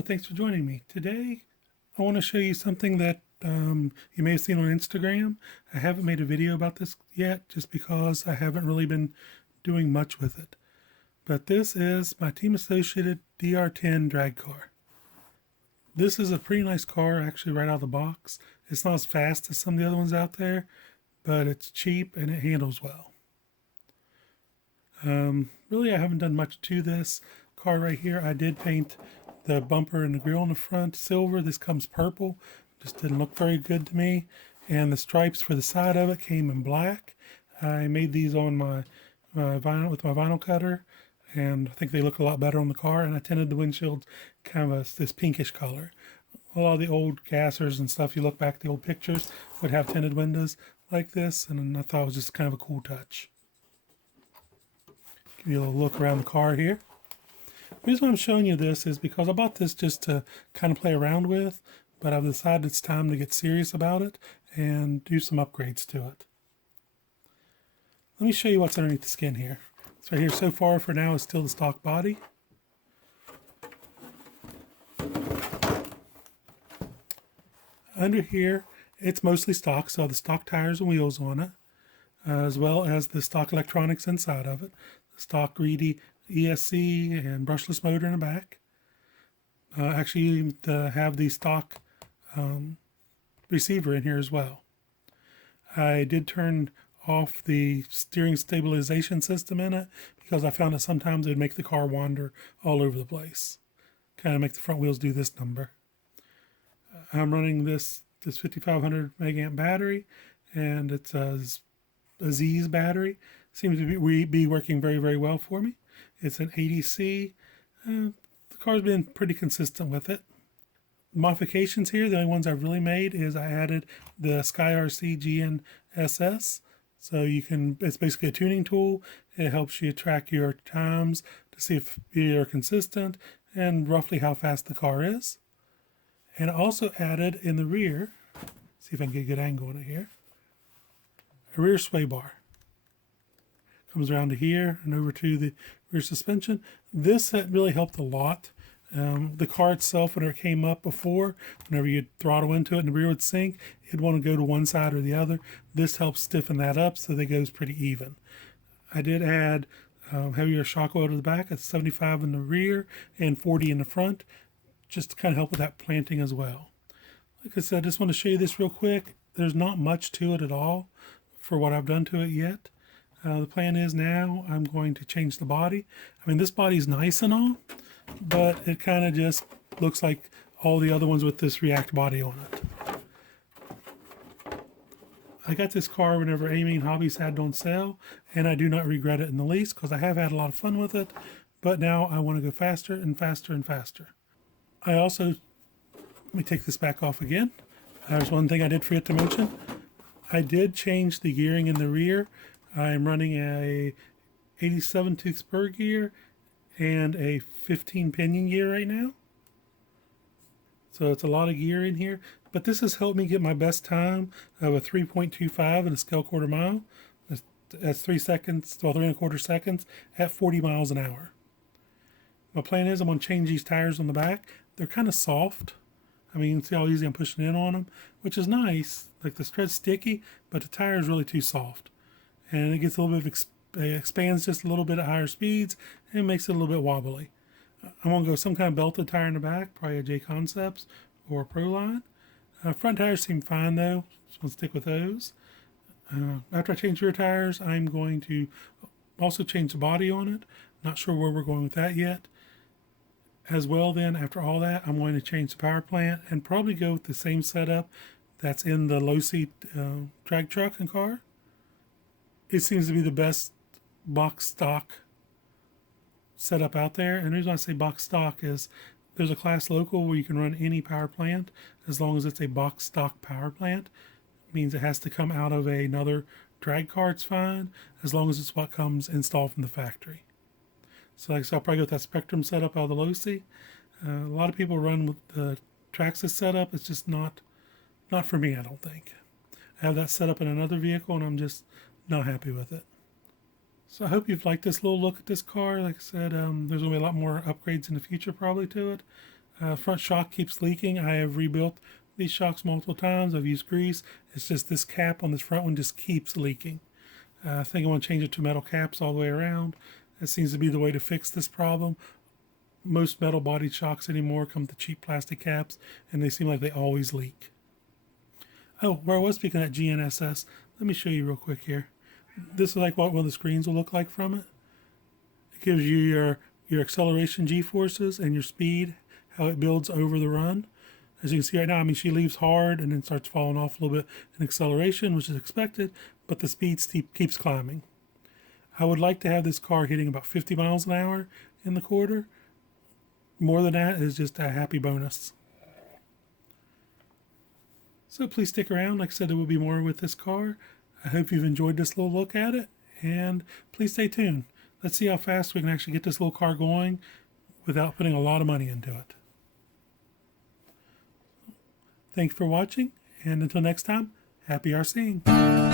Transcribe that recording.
Hello, thanks for joining me. Today, I want to show you something that you may have seen on Instagram. I haven't made a video about this yet just because I haven't really been doing much with it. But this is my Team Associated DR10 drag car. This is a pretty nice car actually right out of the box. It's not as fast as some of the other ones out there, but it's cheap and it handles well. Really, I haven't done much to this car right here. I did paint the bumper and the grille in the front silver. This comes purple. Just didn't look very good to me. And the stripes for the side of it came in black. I made these on my vinyl with my vinyl cutter, and I think they look a lot better on the car. And I tinted the windshield kind of this pinkish color. A lot of the old gassers and stuff, you look back at the old pictures, would have tinted windows like this, and I thought it was just kind of a cool touch. Give you a little look around the car here. The reason I'm showing you this is because I bought this just to kind of play around with, but I've decided it's time to get serious about it and do some upgrades to it. Let me show you what's underneath the skin here. So right here so far for now is still the stock body. Under here, it's mostly stock, so the stock tires and wheels on it, as well as the stock electronics inside of it. The stock greedy ESC and brushless motor in the back. Actually, you have the stock receiver in here as well. I did turn off the steering stabilization system in it because I found that sometimes it would make the car wander all over the place. Kind of make the front wheels do this number. I'm running this 5500 milliamp battery, and it's a Z's battery. Seems to be working very, very well for me. It's an 80C. The car's been pretty consistent with it. Modifications here, the only ones I've really made is I added the Sky RC GNSS. So you can, it's basically a tuning tool. It helps you track your times to see if you're consistent and roughly how fast the car is. And I also added in the rear, see if I can get a good angle on it here, a rear sway bar. Comes around to here and over to the rear suspension. This really helped a lot. The car itself, when it came up before, whenever you'd throttle into it and the rear would sink, it'd want to go to one side or the other. This helps stiffen that up so that it goes pretty even. I did add heavier shock oil to the back. It's 75 in the rear and 40 in the front, just to kind of help with that planting as well. Like I said, I just want to show you this real quick. There's not much to it at all for what I've done to it yet. The plan is now I'm going to change the body. I mean, this body's nice and all, but it kind of just looks like all the other ones with this React body on it. I got this car whenever Amy and Hobbies had it on sale, and I do not regret it in the least because I have had a lot of fun with it, but now I want to go faster and faster and faster. I also, let me take this back off again. There's one thing I did forget to mention. I did change the gearing in the rear. I'm running a 87 tooth spur gear and a 15 pinion gear right now. So it's a lot of gear in here, but this has helped me get my best time of a 3.25 in a scale quarter mile. That's 3 seconds, well, 3.25 seconds at 40 miles an hour. My plan is I'm going to change these tires on the back. They're kind of soft. I mean, you can see how easy I'm pushing in on them, which is nice. Like the tread's sticky, but the tire is really too soft. And it gets a little bit of expands just a little bit at higher speeds and makes it a little bit wobbly. I'm going to go some kind of belted tire in the back, probably a J Concepts or a Proline. Front tires seem fine though, so I'll stick with those. After I change rear tires, I'm going to also change the body on it. Not sure where we're going with that yet. As well then, after all that, I'm going to change the power plant and probably go with the same setup that's in the low seat drag truck and car. It seems to be the best box stock setup out there. And the reason I say box stock is there's a class local where you can run any power plant as long as it's a box stock power plant. It means it has to come out of another drag car, it's fine, as long as it's what comes installed from the factory. So like I said, I'll probably go with that Spectrum setup out of the low seat. A lot of people run with the Traxxas setup. It's just not for me, I don't think. I have that set up in another vehicle and I'm just not happy with it. So I hope you've liked this little look at this car. Like I said, there's going to be a lot more upgrades in the future probably to it. Front shock keeps leaking. I have rebuilt these shocks multiple times. I've used grease. It's just this cap on this front one just keeps leaking. I think I want to change it to metal caps all the way around. That seems to be the way to fix this problem. Most metal bodied shocks anymore come to cheap plastic caps, and they seem like they always leak. Oh, where I was speaking of that GNSS, let me show you real quick here. This is like what one of the screens will look like from it. It gives you your acceleration g-forces and your speed, how it builds over the run. As you can see right now, I mean, she leaves hard and then starts falling off a little bit in acceleration, which is expected, but the speed keeps climbing. I would like to have this car hitting about 50 miles an hour in the quarter. More than that is just a happy bonus. So please stick around. Like I said, there will be more with this car. I hope you've enjoyed this little look at it, and please stay tuned. Let's see how fast we can actually get this little car going without putting a lot of money into it. Thanks for watching, and until next time, happy RCing.